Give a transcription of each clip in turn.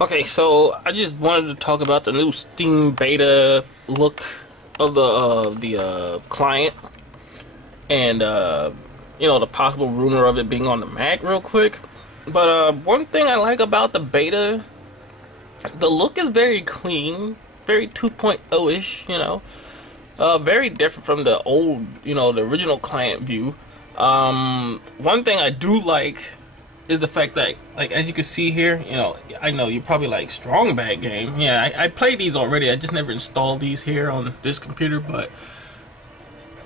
Okay, so I just wanted to talk about the new Steam beta look of the client, and the possible rumor of it being on the Mac real quick. But one thing I like about the beta, the look is very clean, very 2.0-ish, very different from the old, the original client view. One thing I do like is the fact that, like, as you can see here, I know you probably like strong bag game. Yeah, I played these already. I just never installed these here on this computer. But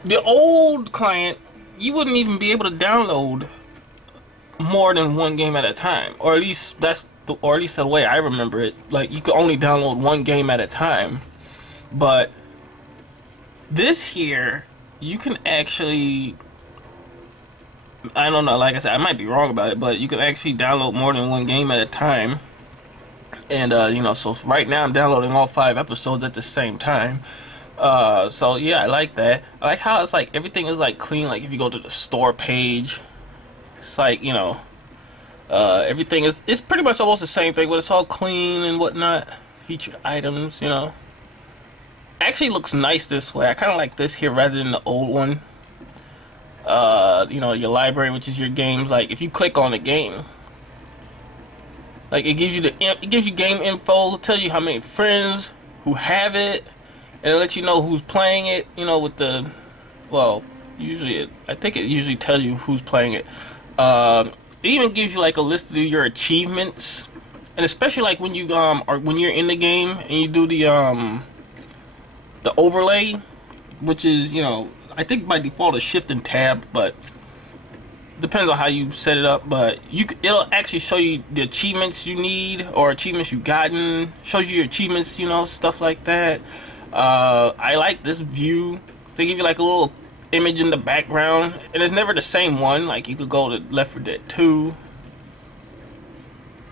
the old client, you wouldn't even be able to download more than one game at a time, or at least the way I remember it. Like, you could only download one game at a time. But this here, you can actually, I don't know, like I said, I might be wrong about it, but you can actually download more than one game at a time. And, so right now I'm downloading all 5 episodes at the same time. So yeah, I like that. I like how it's like, everything is like clean. Like, if you go to the store page, it's like, everything it's pretty much almost the same thing, but it's all clean and whatnot. Featured items, Actually looks nice this way. I kind of like this here rather than the old one. Your library, which is your games. Like, if you click on a game, like, it gives you game info, tell you how many friends who have it, and it lets you know who's playing it. With the, well, I think it usually tells you who's playing it. It even gives you like a list of your achievements, and especially like when you or when you're in the game and you do the overlay, which is, I think by default is Shift and Tab, but depends on how you set it up. But it'll actually show you the achievements you need or achievements you've gotten. Shows you your achievements, stuff like that. I like this view. They give you like a little image in the background, and it's never the same one. Like, you could go to Left 4 Dead 2,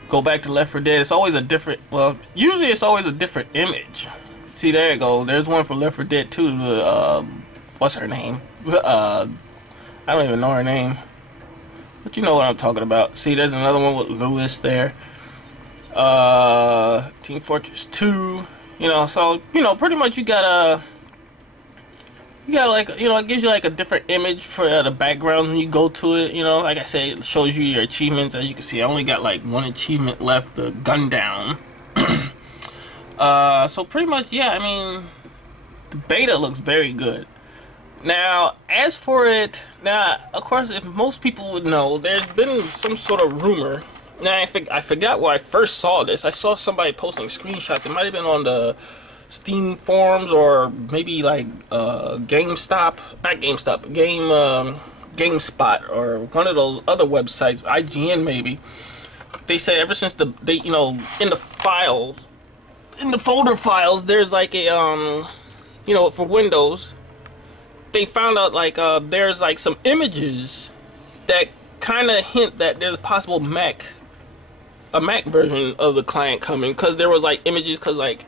go back to Left 4 Dead. It's always a different. Well, usually it's always a different image. See, there you go. There's one for Left 4 Dead 2. What's her name? I don't even know her name. But you know what I'm talking about. See, there's another one with Lewis there. Team Fortress 2. So, pretty much you got like, it gives you like a different image for the background when you go to it. Like I said, it shows you your achievements. As you can see, I only got like one achievement left, the gun down. So pretty much, yeah, I mean, the beta looks very good. Now, as for it, of course, if most people would know, there's been some sort of rumor. Now, I forgot where I first saw this. I saw somebody posting screenshots. It might have been on the Steam forums, or maybe like GameStop, not GameStop, GameSpot, or one of those other websites, IGN maybe. They said ever since in the files, in the folder files, there's like a for Windows, they found out like there's like some images that kind of hint that there's a possible Mac version of the client coming, because there was like images, because like,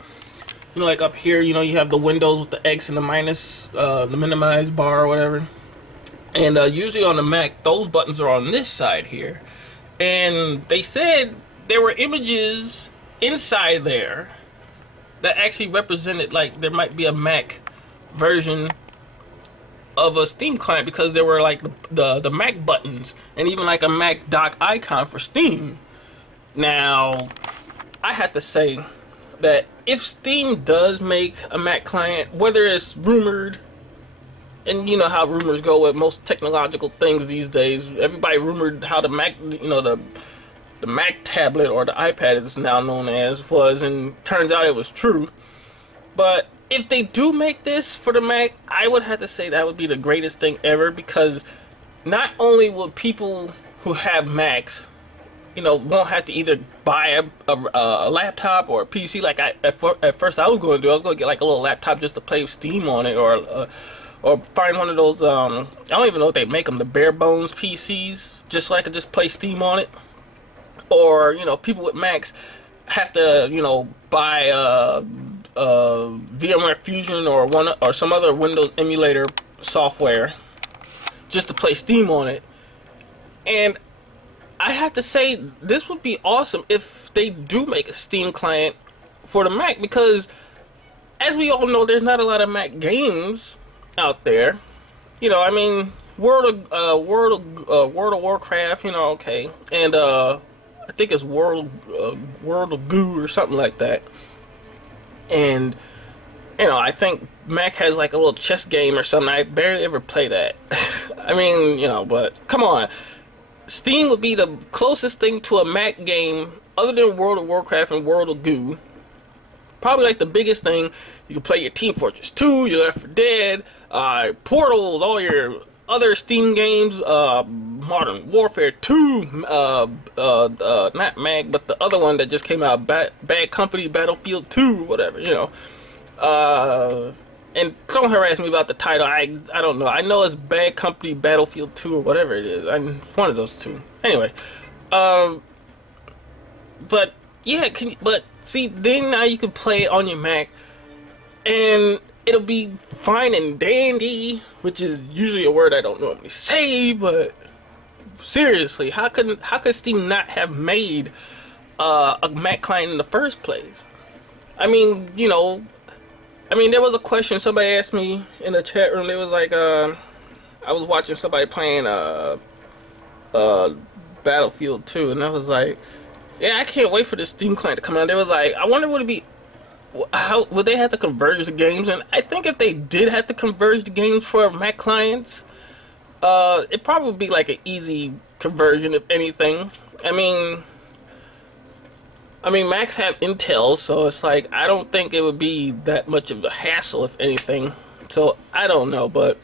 like up here, you have the Windows with the X and the minus, the minimize bar or whatever, and usually on the Mac those buttons are on this side here, and they said there were images inside there that actually represented like there might be a Mac version of a Steam client, because there were like the Mac buttons and even like a Mac dock icon for Steam. Now, I have to say that if Steam does make a Mac client, whether it's rumored, and you know how rumors go with most technological things these days, everybody rumored how the Mac, the Mac tablet, or the iPad is now known as, was, and turns out it was true. But if they do make this for the Mac, I would have to say that would be the greatest thing ever, because not only will people who have Macs, won't have to either buy a laptop or a PC like at first I was going to do. I was going to get like a little laptop just to play Steam on it, or find one of those, I don't even know if they make them, the bare bones PCs, just so I could just play Steam on it. Or, people with Macs have to, buy VMware Fusion or some other Windows emulator software just to play Steam on it. And I have to say this would be awesome if they do make a Steam client for the Mac, because as we all know, there's not a lot of Mac games out there. You know, I mean, World of Warcraft, you know, okay, and I think it's World of Goo or something like that. And you know, I think Mac has like a little chess game or something. I barely ever play that. I mean, you know, but come on. Steam would be the closest thing to a Mac game other than World of Warcraft and World of Goo. Probably like the biggest thing. You can play your Team Fortress 2, your Left 4 Dead, Portals, all your other Steam games, Modern Warfare 2, not Mag, but the other one that just came out, Bad Company Battlefield 2, whatever, you know. And don't harass me about the title. I don't know. I know it's Bad Company Battlefield 2 or whatever it is. I'm one of those two. Anyway, but yeah, but see, then now you can play it on your Mac, and it'll be fine and dandy, which is usually a word I don't normally say. But seriously, how could Steam not have made a Mac client in the first place? I mean, you know. I mean, there was a question somebody asked me in the chat room. They was like, I was watching somebody playing Battlefield 2, and I was like, yeah, I can't wait for this Steam client to come out. They was like, I wonder would it be, how would they have to converge the games? And I think if they did have to converge the games for Mac clients, it'd probably be like an easy conversion, if anything. I mean, Macs have Intel, so it's like, I don't think it would be that much of a hassle, if anything. So, I don't know, but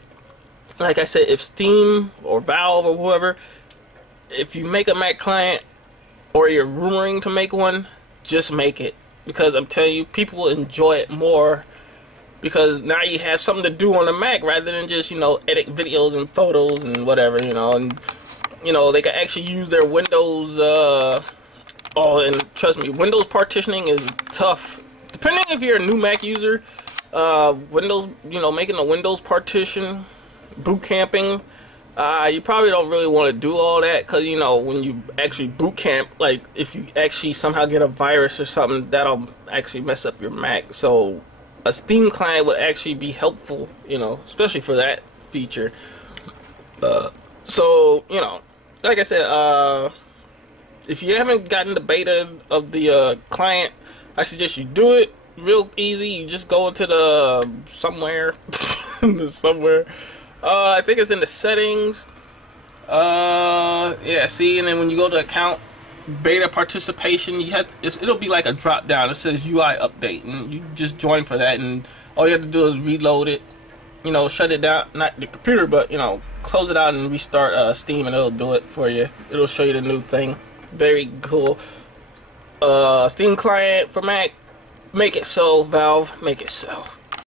like I said, if Steam or Valve or whoever, if you make a Mac client, or you're rumoring to make one, just make it. Because I'm telling you, people will enjoy it more, because now you have something to do on the Mac, rather than just, you know, edit videos and photos and whatever, you know. And, you know, they can actually use their Windows, oh, and trust me, Windows partitioning is tough. Depending if you're a new Mac user, Windows, you know, making a Windows partition, boot camping, you probably don't really want to do all that, because, you know, when you actually boot camp, like, if you actually somehow get a virus or something, that'll actually mess up your Mac. So, a Steam client would actually be helpful, you know, especially for that feature. So, you know, like I said, if you haven't gotten the beta of the client, I suggest you do it. Real easy. You just go into the somewhere. I think it's in the settings. Yeah, see, and then when you go to account, beta participation, you have to, it'll be like a drop down. It says UI update, and you just join for that, and all you have to do is reload it. You know, shut it down, not the computer, but, you know, close it out and restart Steam, and it'll do it for you. It'll show you the new thing. Very cool. Steam client for Mac. Make it so, Valve. Make it so.